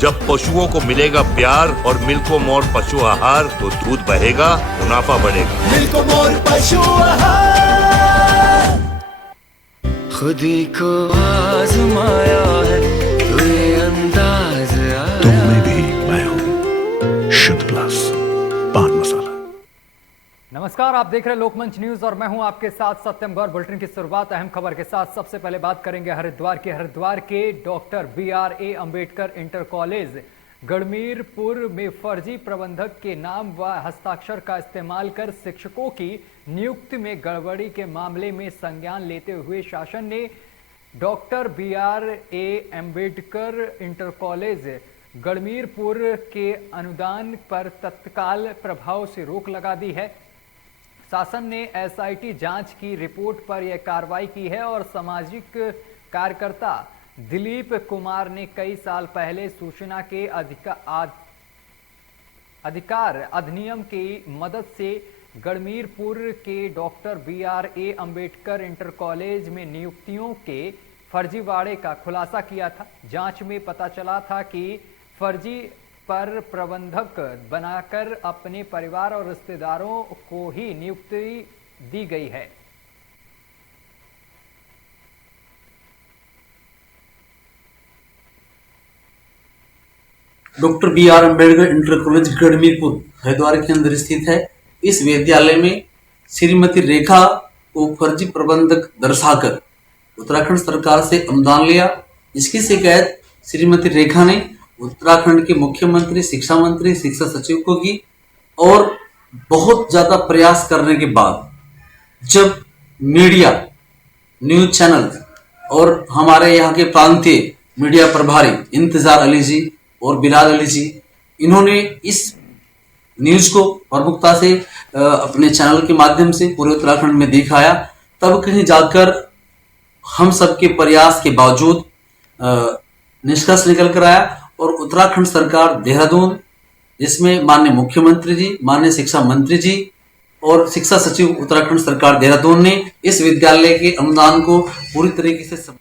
जब पशुओं को मिलेगा प्यार और मिल्को मोर पशु आहार तो दूध बहेगा, मुनाफा बढ़ेगा। मिल्को मोर पशु आहार। खुद ही को आजमाया है तो ये अंदाज आया। तुम में भी मैं हूं, शुद्ध प्लस पान मसाला। नमस्कार, आप देख रहे हैं लोकमंच न्यूज और मैं हूं आपके साथ सत्यम गौर। बुलेटिन की शुरुआत अहम खबर के साथ। सबसे पहले बात करेंगे हरिद्वार के doctor BRA Ambedkar inter college Garhmirpur में फर्जी प्रबंधक के नाम व हस्ताक्षर का इस्तेमाल कर शिक्षकों की नियुक्ति में गड़बड़ी के मामले में संज्ञान लेते हुए शासन ने doctor BRA Ambedkar inter college Garhmirpur के अनुदान पर तत्काल प्रभाव से रोक लगा दी है। शासन ने SIT जांच की रिपोर्ट पर यह कार्रवाई की है और सामाजिक कार्यकर्ता दिलीप कुमार ने कई साल पहले सूचना के अधिकार अधिनियम की मदद से गढ़मीरपुर के doctor BRA Ambedkar inter college में नियुक्तियों के फर्जीवाड़े का खुलासा किया था। जांच में पता चला था कि फर्जी पर प्रबंधक बनाकर अपने परिवार और रिश्तेदारों को ही नियुक्ति दी गई है। Doctor BR Ambedkar inter college Garhmirpur Haridwar के अंदर स्थित है। इस विद्यालय में श्रीमती रेखा को फर्जी प्रबंधक दर्शाकर उत्तराखंड सरकार से अनुदान लिया। इसकी शिकायत श्रीमती रेखा ने उत्तराखंड के मुख्यमंत्री, शिक्षा मंत्री, शिक्षा सचिव को की और बहुत ज्यादा प्रयास करने के बाद जब मीडिया, न्यूज चैनल और हमारे यहाँ के प्रांतीय मीडिया प्रभारी इंतजार अली जी और बिलाल अली जी, इन्होंने इस न्यूज को प्रमुखता से अपने चैनल के माध्यम से पूरे उत्तराखंड में दिखाया, तब कहीं जाकर हम सबके प्रयास के बावजूद निष्कर्ष निकल कर आया और उत्तराखंड सरकार देहरादून, जिसमें माननीय मुख्यमंत्री जी, माननीय शिक्षा मंत्री जी और शिक्षा सचिव उत्तराखंड सरकार देहरादून ने इस विद्यालय के अनुदान को पूरी तरीके से।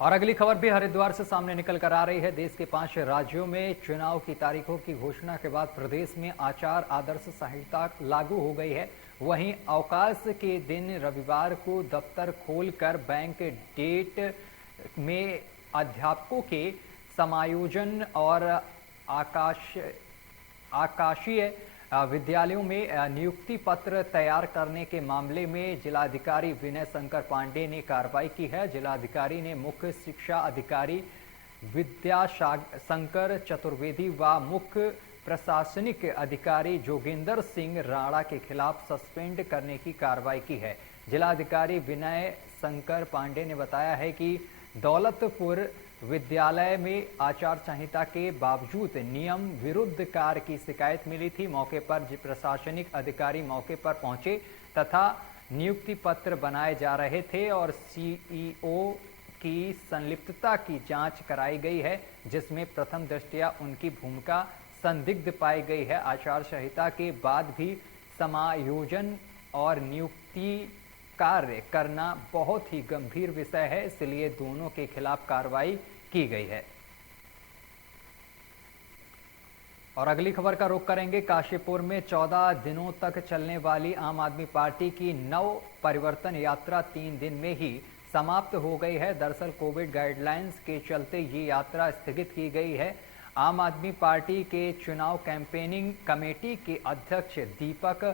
और अगली खबर भी हरिद्वार से सामने निकल कर आ रही है। देश के 5 राज्यों में चुनाव की तारीखों की घोषणा के बाद प्रदेश में आचार आदर्श संहिता लागू हो गई है। वहीं अवकाश के दिन रविवार को दफ्तर खोलकर बैंक डेट में अध्यापकों के समायोजन और आकाशीय विद्यालयों में नियुक्ति पत्र तैयार करने के मामले में जिलाधिकारी विनय शंकर पांडे ने कार्रवाई की है। जिलाधिकारी ने मुख्य शिक्षा अधिकारी विद्याशंकर चतुर्वेदी व मुख्य प्रशासनिक अधिकारी जोगिंदर सिंह राणा के खिलाफ सस्पेंड करने की कार्रवाई की है। जिलाधिकारी विनय शंकर पांडे ने बताया है कि दौलतपुर विद्यालय में आचार संहिता के बावजूद नियम विरुद्ध कार्य की शिकायत मिली थी। मौके पर प्रशासनिक अधिकारी मौके पर पहुंचे तथा नियुक्ति पत्र बनाए जा रहे थे और CEO की संलिप्तता की जांच कराई गई है, जिसमें प्रथम दृष्टया उनकी भूमिका संदिग्ध पाई गई है। आचार संहिता के बाद भी समायोजन और नियुक्ति कार्य करना बहुत ही गंभीर विषय है, इसलिए दोनों के खिलाफ कार्रवाई की गई है। और अगली खबर का रुख करेंगे काशीपुर में 14 दिनों तक चलने वाली आम आदमी पार्टी की नव परिवर्तन यात्रा 3 दिन में ही समाप्त हो गई है। दरअसल कोविड गाइडलाइंस के चलते ये यात्रा स्थगित की गई है। आम आदमी पार्टी के चुनाव कैंपेनिंग कमेटी के अध्यक्ष दीपक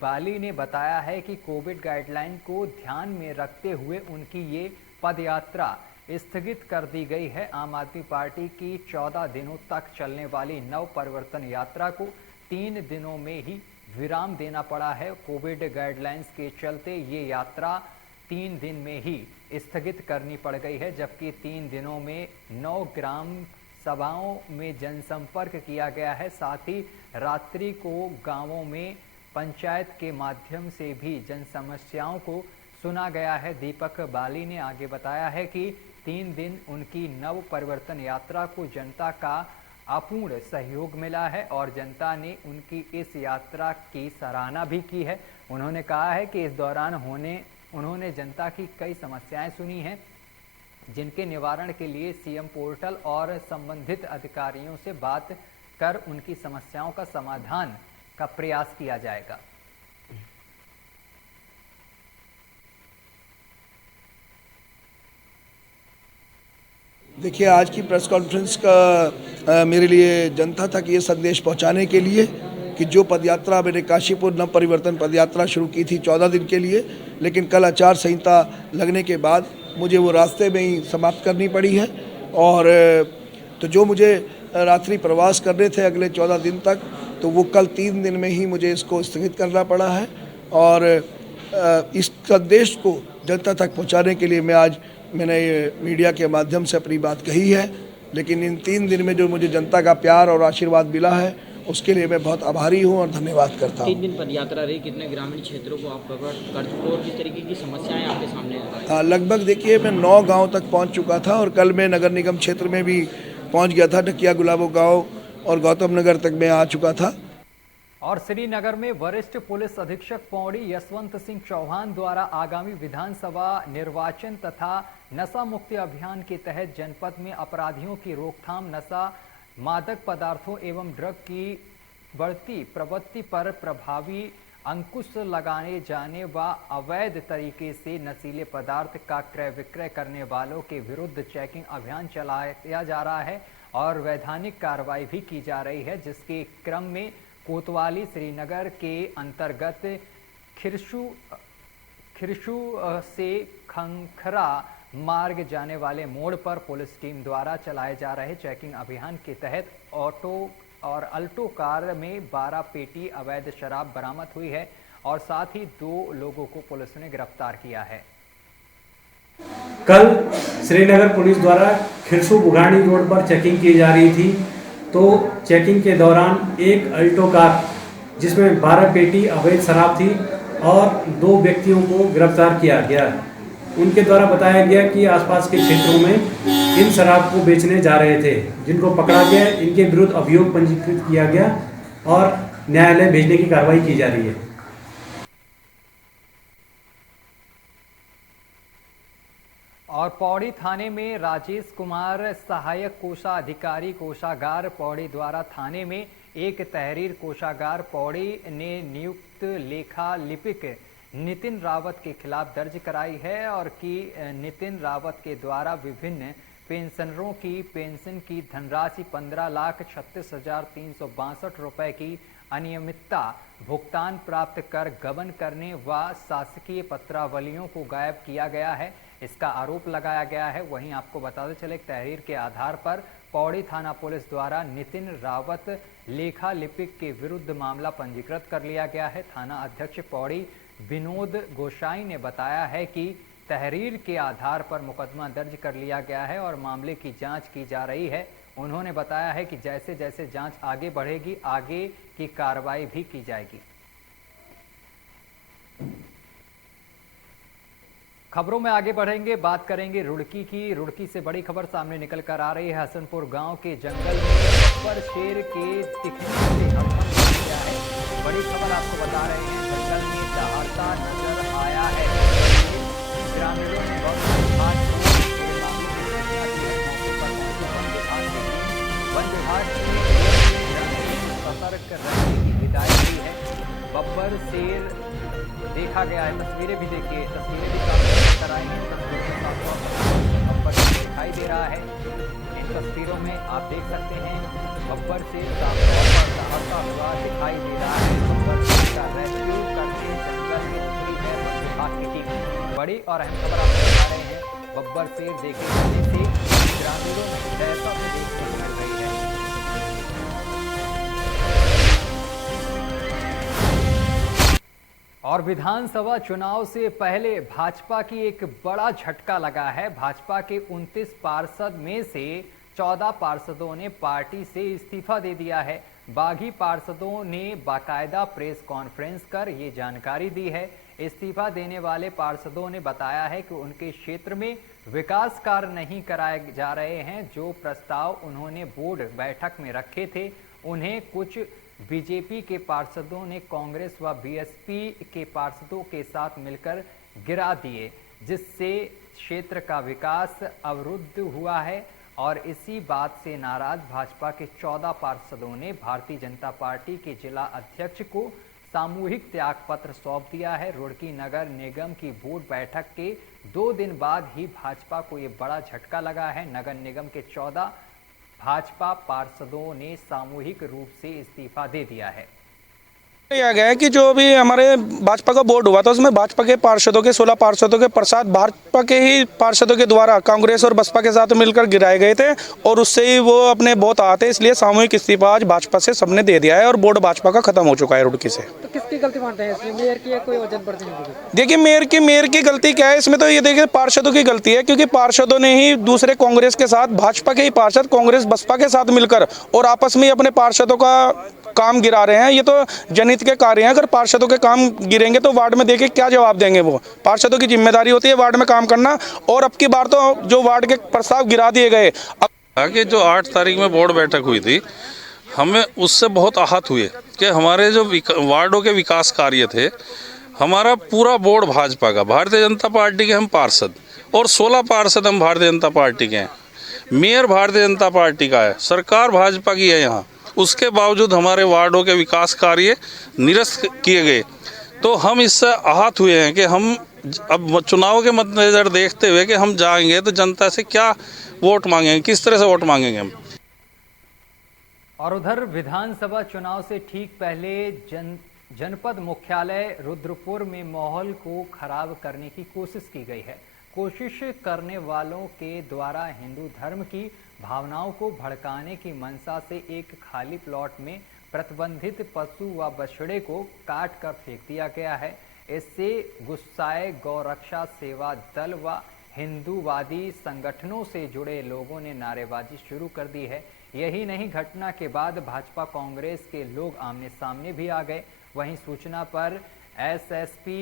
बाली ने बताया है कि कोविड गाइडलाइन को ध्यान में रखते हुए उनकी ये पदयात्रा स्थगित कर दी गई है। आम आदमी पार्टी की 14 दिनों तक चलने वाली नव परिवर्तन यात्रा को 3 दिनों में ही विराम देना पड़ा है। कोविड गाइडलाइंस के चलते ये यात्रा 3 दिन में ही स्थगित करनी पड़ गई है, जबकि 3 दिनों में 9 ग्राम सभाओं में जनसंपर्क किया गया है। साथ ही रात्रि को गांवों में पंचायत के माध्यम से भी जन समस्याओं को सुना गया है। दीपक बाली ने आगे बताया है कि 3 दिन उनकी नव परिवर्तन यात्रा को जनता का अपूर्ण सहयोग मिला है और जनता ने उनकी इस यात्रा की सराहना भी की है। उन्होंने कहा है कि इस दौरान उन्होंने जनता की कई समस्याएं सुनी हैं, जिनके निवारण के लिए सीएम पोर्टल और संबंधित अधिकारियों से बात कर उनकी समस्याओं का समाधान का प्रयास किया जाएगा। देखिए, आज की प्रेस कॉन्फ्रेंस का मेरे लिए जनता तक ये संदेश पहुंचाने के लिए कि जो पदयात्रा मैंने काशीपुर नव परिवर्तन पदयात्रा शुरू की थी 14 दिन के लिए, लेकिन कल आचार संहिता लगने के बाद मुझे वो रास्ते में ही समाप्त करनी पड़ी है। और तो जो मुझे रात्रि प्रवास करने थे अगले 14 दिन तक, तो वो कल 3 दिन में ही मुझे इसको स्थगित करना पड़ा है। और इस संदेश को जनता तक पहुँचाने के लिए मैंने मीडिया के माध्यम से अपनी बात कही है। लेकिन इन 3 दिन में जो मुझे जनता का प्यार और आशीर्वाद मिला है, उसके लिए मैं बहुत आभारी हूं और धन्यवाद करता हूं। 3 दिन पदयात्रा रही, कितने ग्रामीण क्षेत्रों को आप कवर कर चुके और किस तरीके की समस्याएं आपके सामने आई? लगभग देखिए, मैं 9 गांव तक पहुंच चुका था और कल मैं नगर निगम क्षेत्र में भी पहुंच गया था। ढकिया गुलाबो गाँव और गौतम नगर तक मैं आ चुका था। और श्रीनगर में वरिष्ठ पुलिस अधीक्षक पौड़ी यशवंत सिंह चौहान द्वारा आगामी विधानसभा निर्वाचन तथा नशा मुक्ति अभियान के तहत जनपद में अपराधियों की रोकथाम, नशा, मादक पदार्थों एवं ड्रग की बढ़ती प्रवृत्ति पर प्रभावी अंकुश लगाने जाने व अवैध तरीके से नशीले पदार्थ का क्रय विक्रय करने वालों के विरुद्ध चेकिंग अभियान चलाया जा रहा है और वैधानिक कार्रवाई भी की जा रही है, जिसके क्रम में कोतवाली श्रीनगर के अंतर्गत खिरशु से खंखरा मार्ग जाने वाले मोड़ पर पुलिस टीम द्वारा चलाए जा रहे चेकिंग अभियान के तहत ऑटो और अल्टो कार में 12 पेटी अवैध शराब बरामद हुई है और साथ ही 2 लोगों को पुलिस ने गिरफ्तार किया है। कल श्रीनगर पुलिस द्वारा खिरसू बुघानी रोड पर चेकिंग की जा रही थी, तो चेकिंग के दौरान एक अल्टो कार जिसमें 12 पेटी अवैध शराब थी और 2 व्यक्तियों को गिरफ्तार किया गया। उनके द्वारा बताया गया कि आसपास के क्षेत्रों में इन शराब को बेचने जा रहे थे, जिनको पकड़ा गया। इनके विरुद्ध अभियोग पंजीकृत किया गया और न्यायालय भेजने की कार्रवाई की जा रही है। और पौड़ी थाने में राजेश कुमार सहायक कोषाधिकारी कोषागार पौड़ी द्वारा थाने में एक तहरीर कोषागार पौड़ी ने नियुक्त लेखा लिपिक नितिन रावत के खिलाफ दर्ज कराई है और कि नितिन रावत के द्वारा विभिन्न पेंशनरों की पेंशन की धनराशि 15,36,362 रुपए की अनियमितता भुगतान प्राप्त कर गबन करने व शासकीय पत्रावलियों को गायब किया गया है, इसका आरोप लगाया गया है। वहीं आपको बताते चले तहरीर के आधार पर पौड़ी थाना पुलिस द्वारा नितिन रावत लेखा लिपिक के विरुद्ध मामला पंजीकृत कर लिया गया है। थाना अध्यक्ष पौड़ी विनोद गोसाई ने बताया है कि तहरीर के आधार पर मुकदमा दर्ज कर लिया गया है और मामले की जांच की जा रही है। उन्होंने बताया है कि जैसे जैसे जांच आगे बढ़ेगी, आगे की कार्रवाई भी की जाएगी। खबरों में आगे बढ़ेंगे, बात करेंगे रुड़की की। रुड़की से बड़ी खबर सामने निकल कर आ रही है। हसनपुर गांव के जंगल में पर शेर के दिखने से हड़कंप मच गया है। बड़ी खबर आपको बता रहे हैं, जंगल में दहाड़ता नजर आया है। ग्रामीणों ने वन विभाग सतर्क रहने की हिदायत दी है। बब्बर शेर देखा गया है, तस्वीरें भी देखिए, तस्वीरें भी सामने कराई हैं। तस्वीरों के साथ बब्बर शेर दिखाई दे रहा है। इन तस्वीरों में आप देख सकते हैं बब्बर शेर साफ तौर पर दहाड़ता हुआ दिखाई दे रहा है। बब्बर शेर का रेस्क्यू करके जंगल में उतरी है वन विभाग की टीम। बड़ी और अहम खबर आपको बता रहे हैं, बब्बर शेर देखे जाने से ग्रामीणों में दहशत देखने को मिल रही है। और विधानसभा चुनाव से पहले भाजपा की एक बड़ा झटका लगा है। भाजपा के 29 पार्षद में से 14 पार्षदों ने पार्टी से इस्तीफा दे दिया है। बागी पार्षदों ने बाकायदा प्रेस कॉन्फ्रेंस कर ये जानकारी दी है। इस्तीफा देने वाले पार्षदों ने बताया है कि उनके क्षेत्र में विकास कार्य नहीं कराए जा रहे हैं। जो प्रस्ताव उन्होंने बोर्ड बैठक में रखे थे, उन्हें कुछ बीजेपी के पार्षदों ने कांग्रेस व बीएसपी के पार्षदों के साथ मिलकर गिरा दिए। जिससे क्षेत्र का विकास अवरुद्ध हुआ है। और इसी बात से नाराज भाजपा के 14 पार्षदों ने भारतीय जनता पार्टी के जिला अध्यक्ष को सामूहिक त्यागपत्र सौंप दिया है। रुड़की नगर निगम की बोर्ड बैठक के 2 दिन बाद ही भाजपा को ये बड़ा झटका लगा है। नगर निगम के 14 भाजपा पार्षदों ने सामूहिक रूप से इस्तीफा दे दिया है। किया गया है कि जो भी हमारे भाजपा का बोर्ड हुआ था उसमें भाजपा के पार्षदों के 16 पार्षदों के प्रसाद भाजपा के ही पार्षदों के द्वारा कांग्रेस और बसपा के साथ मिलकर गिराए गए थे और उससे ही वो अपने बहुत आते, इसलिए सामूहिक इस्तीफा आज भाजपा से सबने दे दिया है और बोर्ड भाजपा का खत्म हो चुका है रुड़की से। तो किसकी गलती मानते हैं इसमें, मेयर की या कोई जनप्रतिनिधि की? देखिए मेयर की गलती क्या है इसमें, तो ये देखिए पार्षदों की गलती है, क्योंकि पार्षदों ने ही दूसरे कांग्रेस के साथ, भाजपा के ही पार्षद कांग्रेस बसपा के साथ मिलकर और आपस में अपने पार्षदों का काम गिरा रहे हैं। ये तो जनहित के कार्य हैं। अगर पार्षदों के काम गिरेंगे तो वार्ड में देखिए क्या जवाब देंगे। वो पार्षदों की जिम्मेदारी होती है वार्ड में काम करना। और अब की बार तो जो वार्ड के प्रस्ताव गिरा दिए गए, आगे जो 8 तारीख में बोर्ड बैठक हुई थी, हमें उससे बहुत आहत हुए कि हमारे जो वार्डों के विकास कार्य थे, हमारा पूरा बोर्ड भाजपा का, भारतीय जनता पार्टी के हम पार्षद और 16 पार्षद हम भारतीय जनता पार्टी के हैं, मेयर भारतीय जनता पार्टी का है, सरकार भाजपा की है यहाँ, उसके बावजूद हमारे वार्डों के विकास कार्य निरस्त किए गए। तो हम इससे आहत हुए हैं कि हम अब चुनाव के मद्देनजर देखते हुए कि हम जाएंगे तो जनता से क्या वोट मांगेंगे, किस तरह से वोट मांगेंगे हम। और उधर विधानसभा चुनाव से ठीक पहले जनपद मुख्यालय रुद्रपुर में माहौल को खराब करने की कोशिश की गई है। कोशिश करने वालों के द्वारा हिंदू धर्म की भावनाओं को भड़काने की मंशा से एक खाली प्लॉट में प्रतिबंधित पशु व बछड़े को काट कर फेंक दिया गया है। इससे गुस्साए गौरक्षा सेवा दल व हिंदूवादी संगठनों से जुड़े लोगों ने नारेबाजी शुरू कर दी है। यही नहीं, घटना के बाद भाजपा कांग्रेस के लोग आमने सामने भी आ गए। वहीं सूचना पर एसएसपी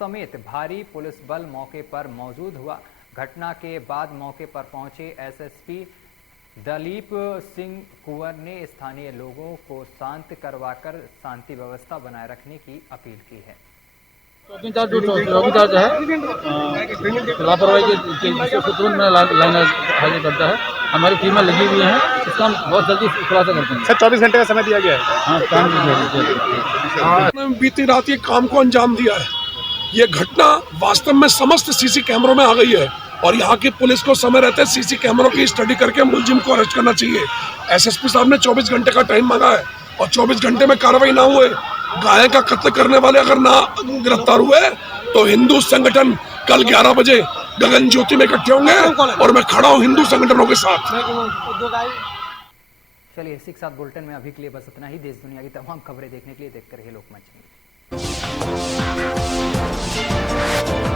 समेत भारी पुलिस बल मौके पर मौजूद हुआ। घटना के बाद मौके पर पहुंचे एसएसपी दलीप सिंह कुंवर ने स्थानीय लोगों को शांत करवाकर शांति व्यवस्था बनाए रखने की अपील की है। चौकीदार जो है लापरवाही के तुरंत में लाइन हाजिर करता है। हमारी टीमें लगी हुई हैं, इसका हम बहुत जल्दी खुलासा करते हैं। सर 24 घंटे का समय दिया गया है। हाँ, काम बीती रात ये काम को अंजाम दिया है। ये घटना वास्तव में समस्त सीसी कैमरों में आ गई है और यहाँ की पुलिस को समय रहते सीसी कैमरों की स्टडी करके मुलजिम को अरेस्ट करना चाहिए। एसएसपी साहब ने 24 घंटे का टाइम मांगा है और 24 घंटे में कार्रवाई ना हुए, गाय का कत्ल करने वाले अगर ना गिरफ्तार हुए तो हिंदू संगठन कल 11 बजे गगन ज्योति में इकट्ठे होंगे और मैं खड़ा हूँ हिंदू संगठनों के साथ। चलिए इसी के साथ बुलेटिन में अभी के लिए बस इतना ही। देश दुनिया की तमाम खबरें देखने के लिए देखते रहिए लोकमंच।